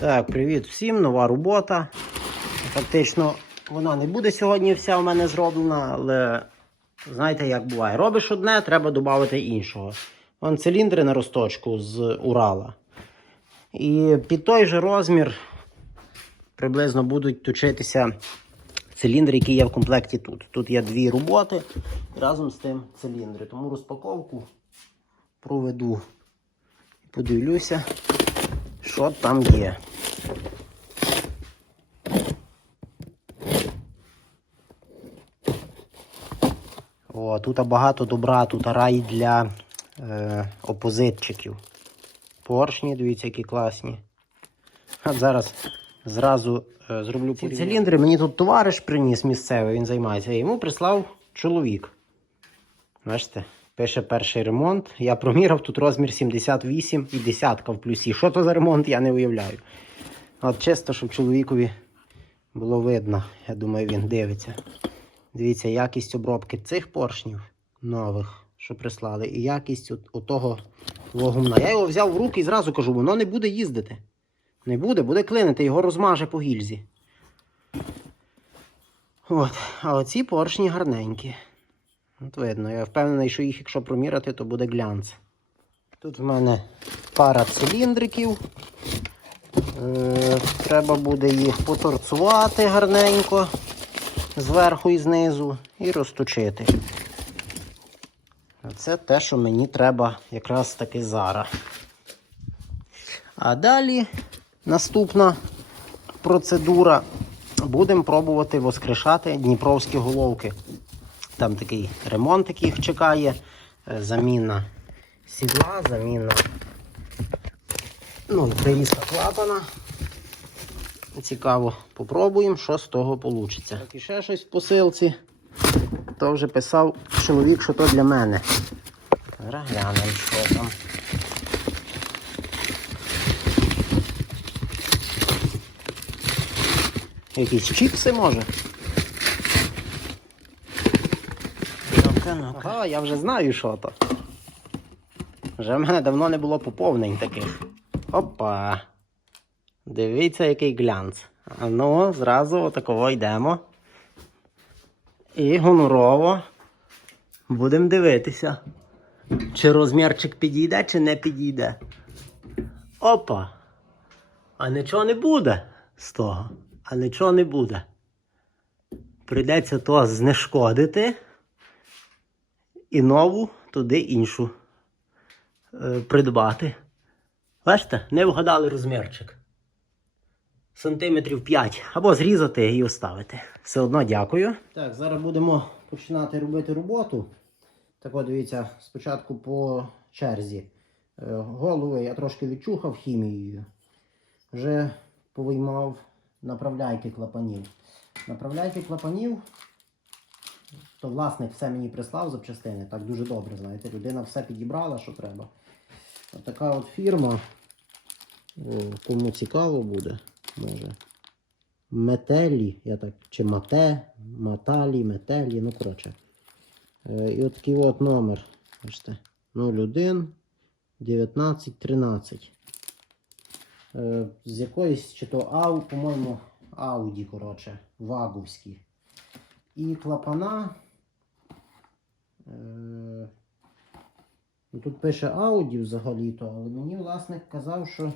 Так, привіт всім, нова робота. Фактично, вона не буде сьогодні вся у мене зроблена, але знаєте, як буває. Робиш одне, треба додати іншого. Вон циліндри на росточку з Урала. І під той же розмір приблизно будуть точитися циліндри, які є в комплекті тут. Тут є дві роботи разом з тим циліндри. Тому розпаковку проведу. Подивлюся, що там є. О, тут багато добра, тут рай для е, опозитчиків. Поршні, дивіться, які класні. От зараз зразу е, зроблю Ці циліндри. Мені тут товариш приніс місцевий, він займається. Йому прислав чоловік. Бачите, пише перший ремонт. Я проміряв тут розмір 78 і десятка в плюсі. Що то за ремонт, я не уявляю. От чисто, щоб чоловікові було видно. Я думаю, він дивиться. Дивіться, якість обробки цих поршнів нових, що прислали, і якість от, отого гумна. Я його взяв в руки і зразу кажу, воно не буде їздити. Не буде, буде клинити, його розмаже по гільзі. От, а оці поршні гарненькі. От видно, я впевнений, що їх, якщо проміряти, то буде глянц. Тут в мене пара циліндриків. Е, треба буде їх поторцувати гарненько зверху і знизу і розточити. Це те, що мені треба якраз таки зараз. А далі наступна процедура. Будемо пробувати воскрешати дніпровські головки. Там такий ремонт, їх чекає. Е, Заміна сідла, заміна ну, і клапана. Цікаво, попробуємо, що з того вийде. Так, і ще щось в посилці. То вже писав чоловік, що то для мене. Глянемо, що там. Якісь чіпси може? Ага, я вже знаю, що то. Вже в мене давно не було поповнень таких. Опа. Дивіться, який глянц. А ну, зразу отакого йдемо. І гонорово будемо дивитися, чи розмірчик підійде, чи не підійде. Опа! А нічого не буде з того. А нічого не буде. Прийдеться то знешкодити і нову туди іншу е, придбати. Бачите, не вгадали розмірчик. Сантиметрів 5. Або зрізати і оставити. Все одно дякую. Так, зараз будемо починати робити роботу. Так от дивіться, спочатку по черзі. Е, Голови я трошки відчухав хімією. Вже повиймав направляйки клапанів. Направляйки клапанів, то власник все мені прислав запчастини. Так дуже добре, знаєте. Людина все підібрала, що треба. От така от фірма. Кому цікаво буде, може. Метелі, я так, чи мате, маталі, метелі, ну коротше. Е, і от такий от номер. Бачите, 01 19 13. Е, з якоїсь чи то ау, по-моєму, Ауді, коротше, вагувські. І клапана. Е, ну, тут пише Audi взагалі-то, але мені власник казав, що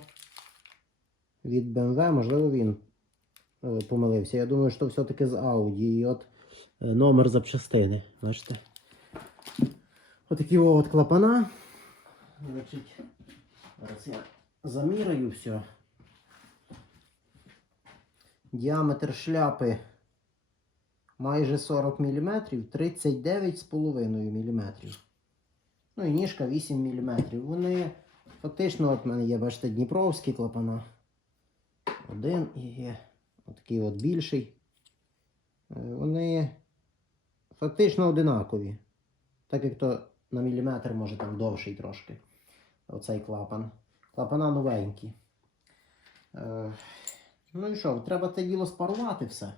від BMW, можливо, він е, помилився. Я думаю, що все-таки з Audi. І от е, номер запчастини. Бачите? Отакі от клапана. Значить, зараз я заміряю все. Діаметр шляпи майже 40 мм, 39,5 мм. Ну і ніжка 8 мм. Вони фактично, от в мене є, бачите, дніпровські клапана. Один і є отакий от більший. Е, Вони фактично одинакові. Так як то на міліметр може там довший трошки. Оцей клапан. Клапана новенькі. Е, Ну і що, треба це діло спарувати все.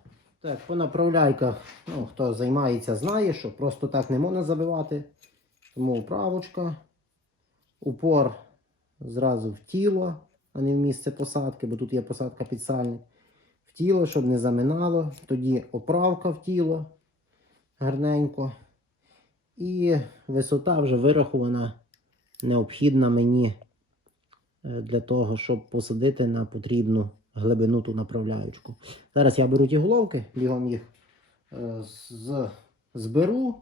Так, по направляйках, ну, хто займається, знає, що просто так не можна забивати. Тому вправочка, упор зразу в тіло. а не в місце посадки, бо тут є посадка під сальник. В тіло, щоб не заминало. Тоді оправка в тіло гарненько. І висота вже вирахована, необхідна мені е, для того, щоб посадити на потрібну глибину ту направляючку. Зараз я беру ті головки, бігом їх е, з, зберу.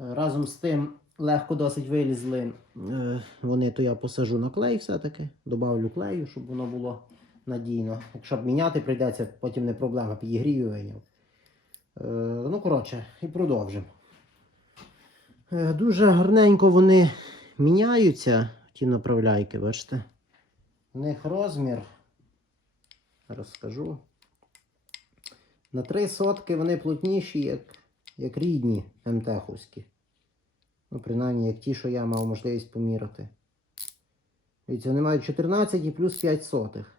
Е, Разом з тим легко досить вилізли. е, Вони то я посажу на клей все-таки. Добавлю клею, щоб воно було надійно. Якщо б міняти прийдеться, потім не проблема, підігрію виняв. Е, Ну, коротше, і продовжимо. Дуже гарненько вони міняються, ті направляйки, бачите. У них розмір. Зараз скажу. На 3 сотки вони плотніші, як, як рідні МТХовські. Ну, принаймні, як ті, що я мав можливість поміряти. Дивіться, вони мають 14 і плюс 5 сотих.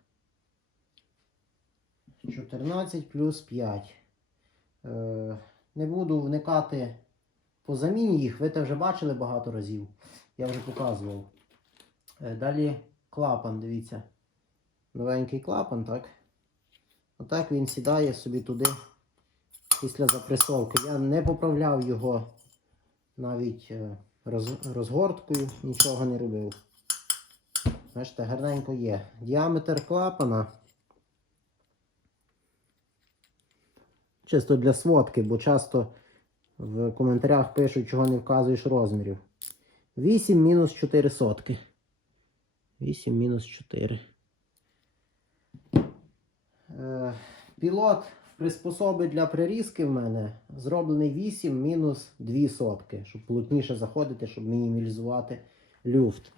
14 плюс 5. Е, не буду вникати по заміні їх, ви це вже бачили багато разів. Я вже показував. Е, далі клапан, дивіться. Новенький клапан, так? Отак він сідає собі туди після запресовки. Я не поправляв його навіть е, роз, розгорткою, нічого не робив. Бачите, гарненько є. Діаметр клапана. Чисто для сводки, бо часто в коментарях пишуть, чого не вказуєш розмірів. 8 мінус 4 сотки. 8 мінус 4. Е, пілот приспособи для прирізки в мене зроблений 8 мінус 2 сотки, щоб плотніше заходити, щоб мінімалізувати люфт.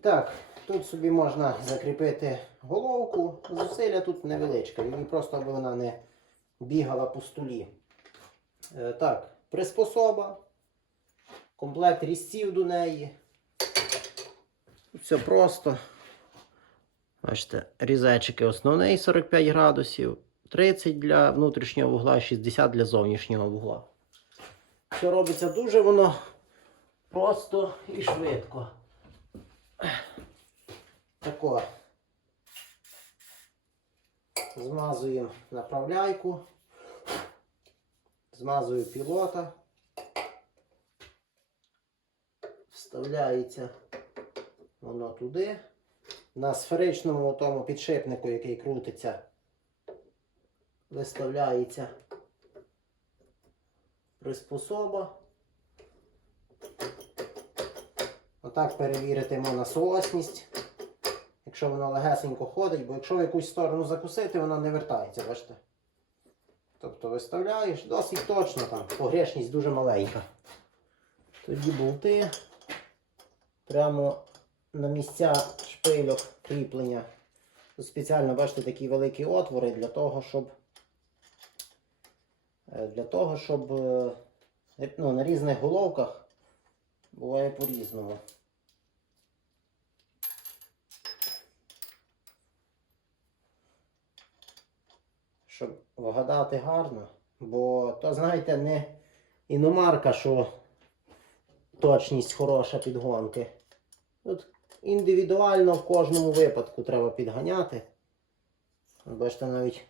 Так, тут собі можна закріпити головку. Зусилля тут невеличке, мені просто аби вона не бігала по столі. Е, так, приспособа, комплект різців до неї. Все просто. Бачите, різечики основний 45 градусів, 30 для внутрішнього вугла, 60 для зовнішнього вугла. Все робиться дуже воно просто і швидко. Тако. Змазуємо направляйку. Змазую пілота. Вставляється воно туди. На сферичному тому підшипнику, який крутиться, виставляється приспособа. Отак перевірити насосність. Якщо вона легесенько ходить, бо якщо в якусь сторону закусити, вона не вертається, бачите? Тобто виставляєш досить точно там, погрешність дуже маленька. Тоді болти прямо на місця шпильок кріплення. Тут спеціально, бачите, такі великі отвори для того, щоб е, для того, щоб е, ну, на різних головках буває по-різному. Щоб вгадати гарно, бо то, знаєте, не іномарка, що точність хороша підгонки. Тут індивідуально в кожному випадку треба підганяти. Бачите, навіть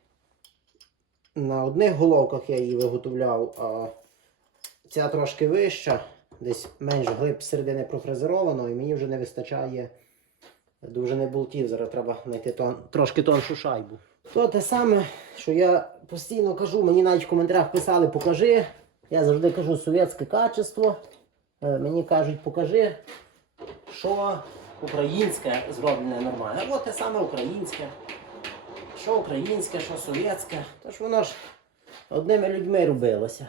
на одних головках я її виготовляв, а ця трошки вища, десь менш глиб середини профрезеровано, і мені вже не вистачає довжини болтів. Зараз треба знайти тон, трошки тоншу шайбу. То те саме, що я постійно кажу, мені навіть в коментарях писали, покажи. Я завжди кажу совєтське качество. Е, Мені кажуть, покажи, що українське зроблене нормально. Або те саме українське. Що українське, що совєтське. Тож воно ж одними людьми робилося.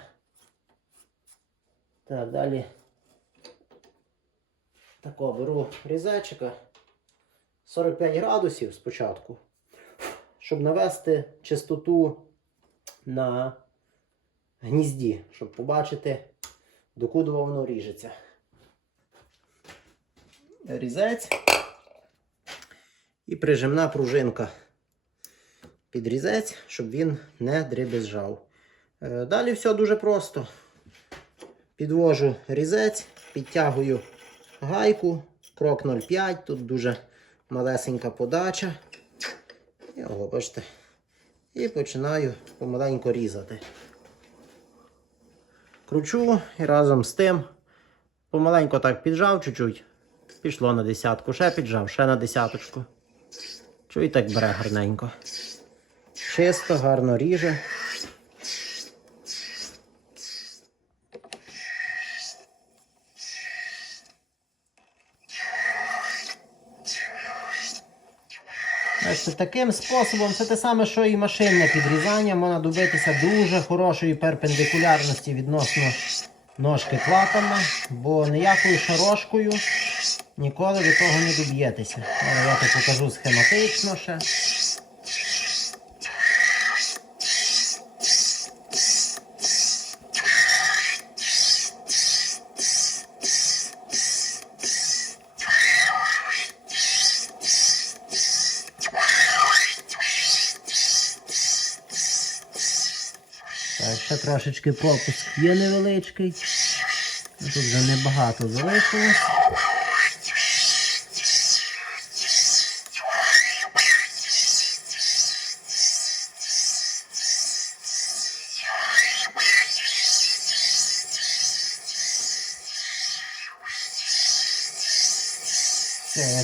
Так, далі. Тако беру різечика. 45 градусів спочатку. Щоб навести чистоту на гнізді, щоб побачити, докуди воно ріжеться різець і прижимна пружинка під різець, щоб він не дребезжав. Е, Далі все дуже просто. Підвожу різець, підтягую гайку, крок 0,5. Тут дуже малесенька подача. І ого, бачите. І починаю помаленьку різати. Кручу і разом з тим помаленьку так піджав чуть-чуть. Пішло на десятку, ще піджав, ще на десяточку. Чуй так бере гарненько. Чисто, гарно ріже. Бачите, таким способом це те саме, що і машинне підрізання. Можна добитися дуже хорошої перпендикулярності відносно ножки клапана, бо ніякою шарошкою ніколи до того не доб'єтеся. Зараз я тут покажу схематично ще. Так, ще трошечки пропуск є невеличкий. Тут вже небагато залишилось.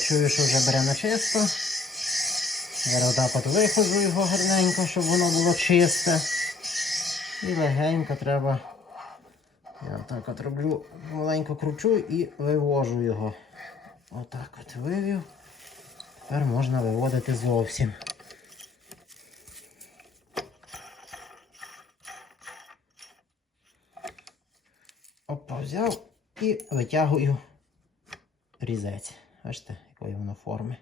Чую, що вже бере на чисто. Зараз отак от вихожу його гарненько, щоб воно було чисте. І легенько треба. Я так от роблю, маленько кручу і вивожу його. Отак от вивів. Тепер можна виводити зовсім. Опа, взяв і витягую різець. Бачите, якої воно форми.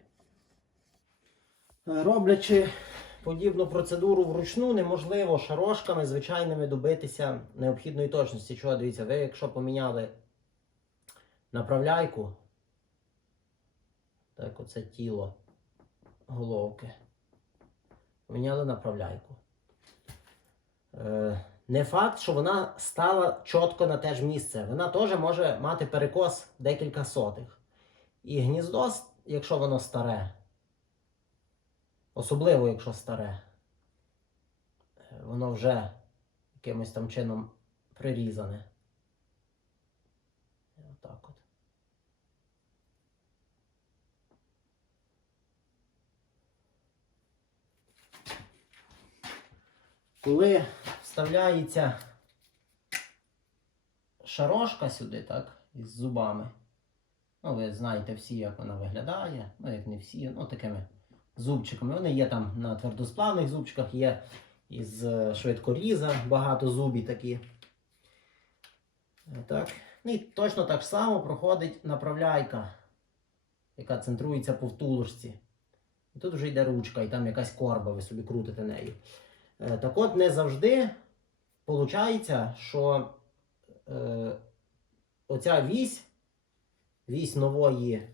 Е, Роблячи подібну процедуру вручну, неможливо шарошками звичайними добитися необхідної точності. Чого дивіться, ви якщо поміняли направляйку, так, оце тіло головки, поміняли направляйку. Е, не факт, що вона стала чітко на те ж місце. Вона теж може мати перекос декілька сотих. І гніздо, якщо воно старе, Особливо, якщо старе. Воно вже якимось там чином прирізане. Отак от. Коли вставляється шарошка сюди, так, із зубами. Ну, ви знаєте всі, як вона виглядає. Ну, як не всі, ну такими зубчиками. Вони є там на твердосплавних зубчиках, є із е, швидкоріза, багато зубі такі. Е, Так. Ну і точно так само проходить направляйка, яка центрується по втулочці. І тут вже йде ручка, і там якась корба, ви собі крутите нею. Е, Так от не завжди виходить, що е, оця вісь, вісь нової.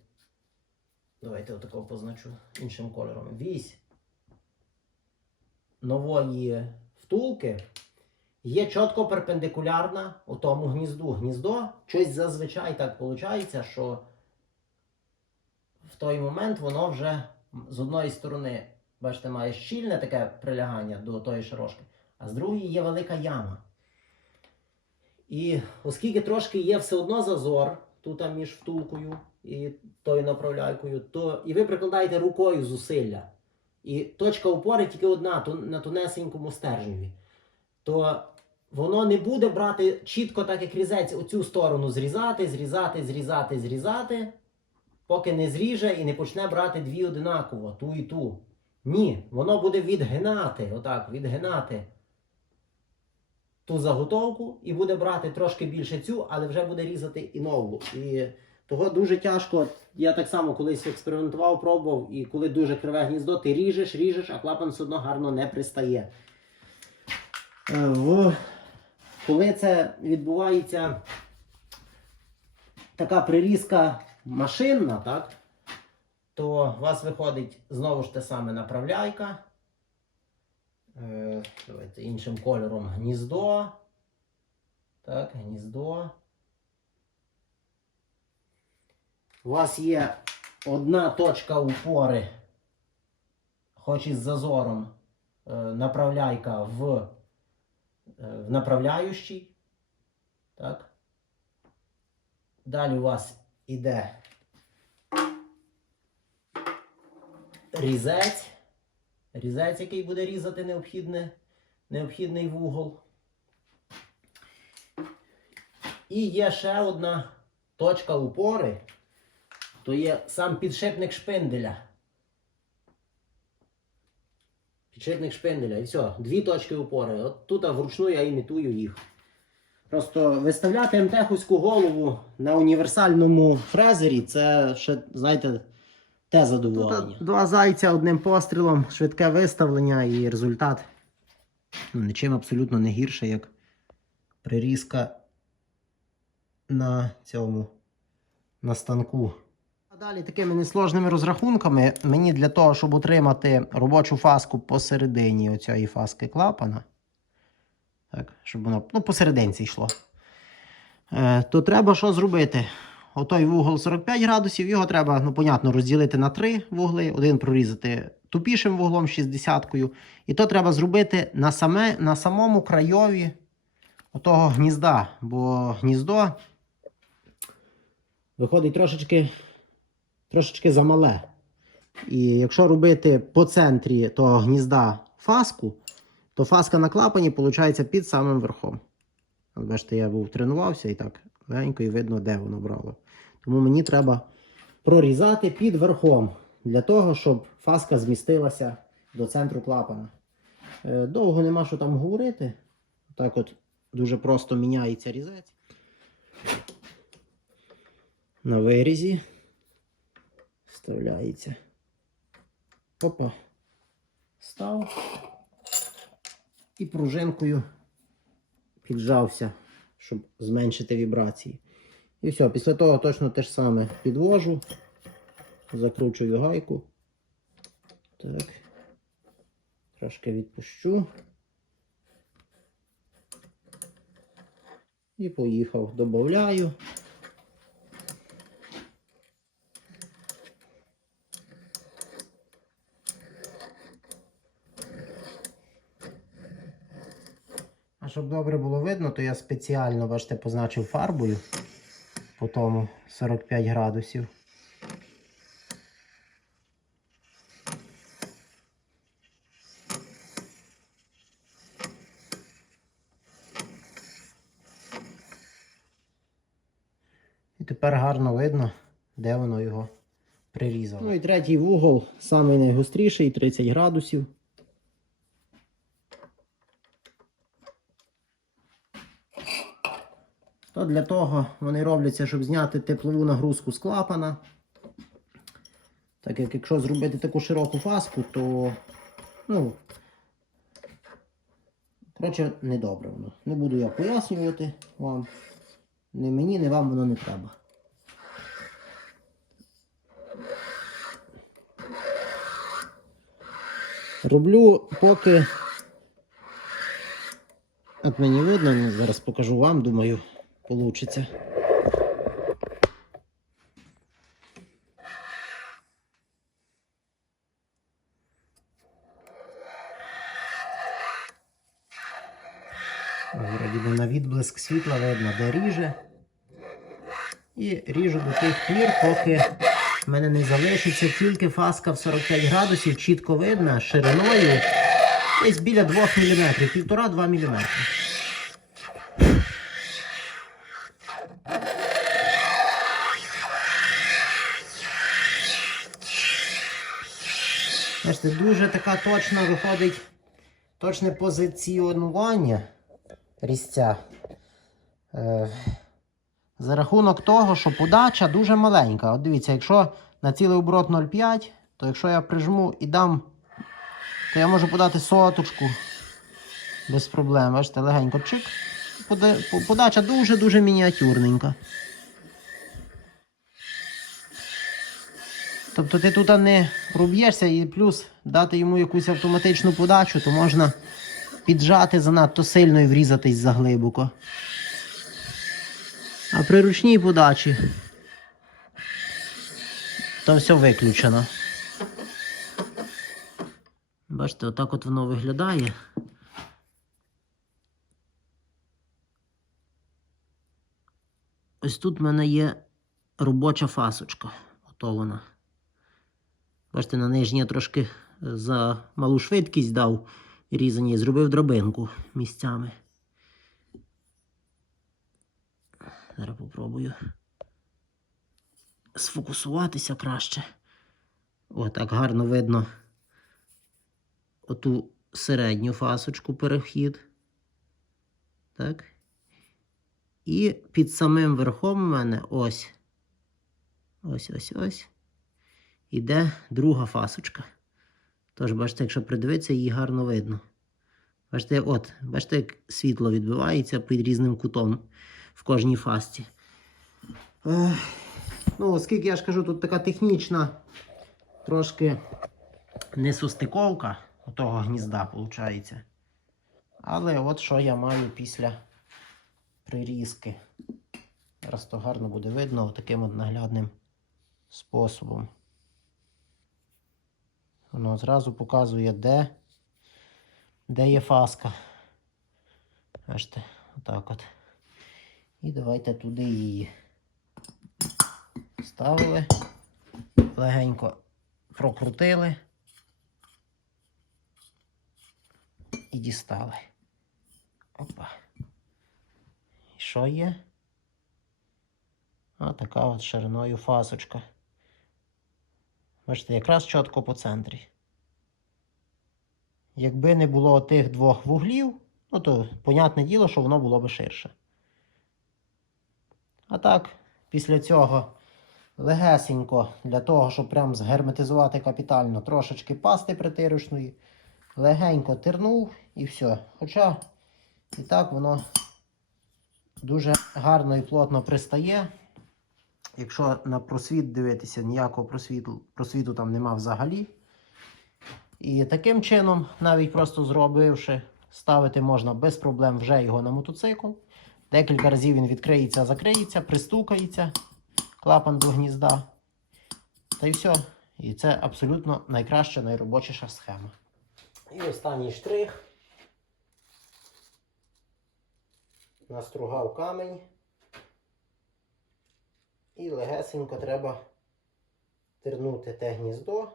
Давайте отакого позначу іншим кольором. Вісь нової втулки є чітко перпендикулярна у тому гнізду. Гніздо щось зазвичай так виходить, що в той момент воно вже з одної сторони, бачите, має щільне таке прилягання до тої шарошки, а з другої є велика яма. І оскільки трошки є все одно зазор тут між втулкою і тою направляйкою, то і ви прикладаєте рукою зусилля. І точка опори тільки одна ту- на тонесенькому стержневі. То воно не буде брати чітко, так як різець, оцю сторону зрізати, зрізати, зрізати, зрізати, поки не зріже і не почне брати дві одинаково, ту і ту. Ні, воно буде відгинати, отак, відгинати ту заготовку і буде брати трошки більше цю, але вже буде різати і нову. І того дуже тяжко. Я так само колись експериментував, пробував, і коли дуже криве гніздо, ти ріжеш, ріжеш, а клапан все одно гарно не пристає. Е, В... Коли це відбувається така прирізка машинна, так? то у вас виходить знову ж те саме направляйка. Е, давайте іншим кольором гніздо. Так, гніздо. У вас є одна точка упори, хоч із зазором, е, направляйка в, е, в направляючий. Так. Далі у вас іде різець. Різець, який буде різати необхідне, необхідний вугол. І є ще одна точка упори, то є сам підшипник шпинделя. Підшипник шпинделя. І все, дві точки упори. От тут вручну я імітую їх. Просто виставляти МТХівську голову на універсальному фрезері це ще, знаєте, те задоволення. Тут два зайця одним пострілом, швидке виставлення і результат ну, нічим абсолютно не гірше, як прирізка на цьому на станку. А далі такими несложними розрахунками мені для того, щоб отримати робочу фаску посередині оцієї фаски клапана, так, щоб воно ну, посерединці йшло, е, то треба що зробити? Отой вугол 45 градусів, його треба, ну, понятно, розділити на три вугли, один прорізати тупішим вуглом 60-кою. І то треба зробити на, саме, на самому крайові отого гнізда, бо гніздо виходить трошечки, трошечки замале. І якщо робити по центрі того гнізда фаску, то фаска на клапані виходить під самим верхом. Бачите, я був тренувався і так легенько і видно, де воно брало. Тому мені треба прорізати під верхом, для того, щоб фаска змістилася до центру клапана. Е, Довго нема що там говорити. Так от дуже просто міняється різець. На вирізі вставляється. Опа. Став. І пружинкою піджався, щоб зменшити вібрації. І все, після того точно те ж саме підвожу, закручую гайку. Так. Трошки відпущу. І поїхав. Добавляю. А щоб добре було видно, то я спеціально, бачите, позначив фарбою по тому 45 градусів. І тепер гарно видно, де воно його прирізало. Ну і третій вугол, найгостріший, 30 градусів. Для того вони робляться, щоб зняти теплову нагрузку з клапана. Так як якщо зробити таку широку фаску, то ну, коротше, недобре воно. Не буду я пояснювати вам. Ні мені, ні вам воно не треба. Роблю поки. От мені видно, ну, зараз покажу вам, думаю, получиться. Вроді би на відблиск світла видно, де ріже. І ріжу до тих пір, поки в мене не залишиться тільки фаска в 45 градусів, чітко видно, шириною десь біля 2 мм, 1,5-2 мм. Бачите, дуже така точна виходить точне позиціонування різця. Е, за рахунок того, що подача дуже маленька. От дивіться, якщо на цілий оборот 0,5, то якщо я прижму і дам, то я можу подати соточку без проблем. Бачите, легенько чик. Подача дуже-дуже мініатюрненька. Тобто ти тут не проб'єшся і плюс дати йому якусь автоматичну подачу, то можна піджати занадто сильно і врізатись заглибоко. А при ручній подачі то все виключено. Бачите, отак от воно виглядає. Ось тут в мене є робоча фасочка. Ото вона. Бачите, на нижній я трошки за малу швидкість дав різані зробив дробинку місцями. Зараз попробую сфокусуватися краще. О, так гарно видно оту середню фасочку перехід. Так. І під самим верхом у мене ось. Ось ось ось. Іде друга фасочка. Тож, бачите, якщо придивитися, її гарно видно. Бачите, от, бачите, як світло відбивається під різним кутом в кожній фасці. Ну, оскільки я ж кажу, тут така технічна, трошки несостиковка того гнізда, виходить. Але от що я маю після прирізки. Зараз то гарно буде видно таким от наглядним способом. Воно зразу показує, де, де є фаска. Бачите, отак от. І давайте туди її ставили, легенько прокрутили і дістали. Опа. І що є? А така от шириною фасочка. Бачите, якраз чітко по центрі. Якби не було тих двох вуглів, ну то, понятне діло, що воно було би ширше. А так, після цього легесенько, для того, щоб прям згерметизувати капітально трошечки пасти притирочної, легенько тирнув і все. Хоча і так воно дуже гарно і плотно пристає. Якщо на просвіт дивитися, ніякого просвіту, просвіту там нема взагалі. І таким чином, навіть просто зробивши, ставити можна без проблем вже його на мотоцикл. Декілька разів він відкриється, закриється, пристукається клапан до гнізда. Та й все. І це абсолютно найкраща, найробочіша схема. І останній штрих. Настругав камінь. І легесенько треба тернути те гніздо.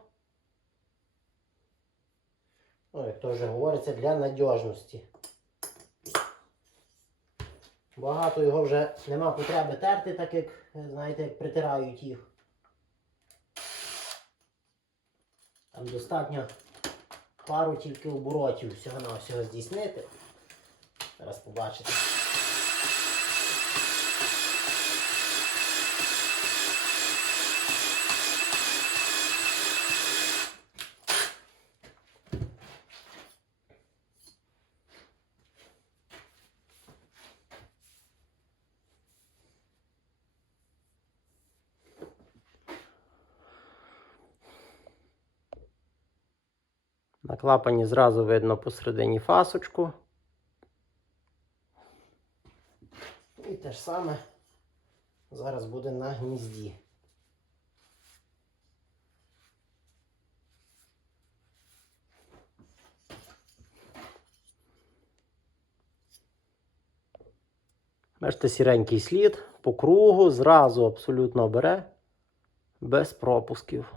Ну, як вже говориться, для надіжності. Багато його вже нема потреби терти, так як, знаєте, як притирають їх. Там достатньо пару тільки оборотів всього на всього здійснити. Зараз побачите. Клапані зразу видно посередині фасочку. І те ж саме зараз буде на гнізді. Бачите, сіренький слід по кругу, зразу абсолютно бере, без пропусків.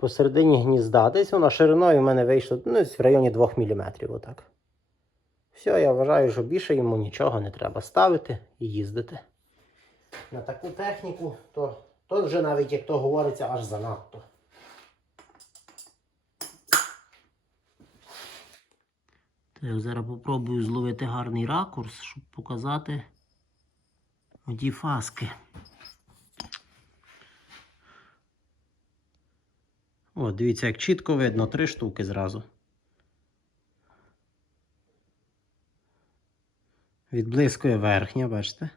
Посередині гнізда. Десь воно шириною в мене вийшло ну, в районі 2 мм. Отак. Все, я вважаю, що більше йому нічого не треба ставити і їздити. На таку техніку, то, то вже навіть, як то говориться, аж занадто. Так, зараз попробую зловити гарний ракурс, щоб показати оті фаски. О, дивіться, як чітко видно, три штуки зразу. Відблискує верхня, бачите?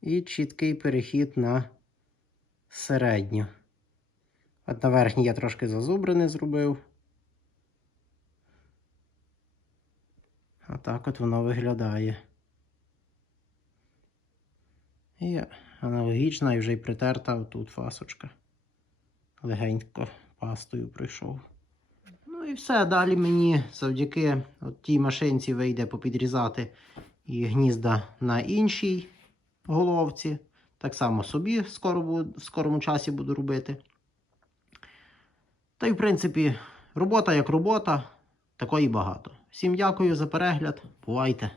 І чіткий перехід на середню. От на верхній я трошки зазубрений зробив. А так от воно виглядає. І аналогічна і вже й притерта тут фасочка. Легенько пастою пройшов. Ну і все. Далі мені завдяки от тій машинці вийде попідрізати і гнізда на іншій головці. Так само собі в скорому часі буду робити. Та й, в принципі, робота як робота, такої багато. Всім дякую за перегляд. Бувайте!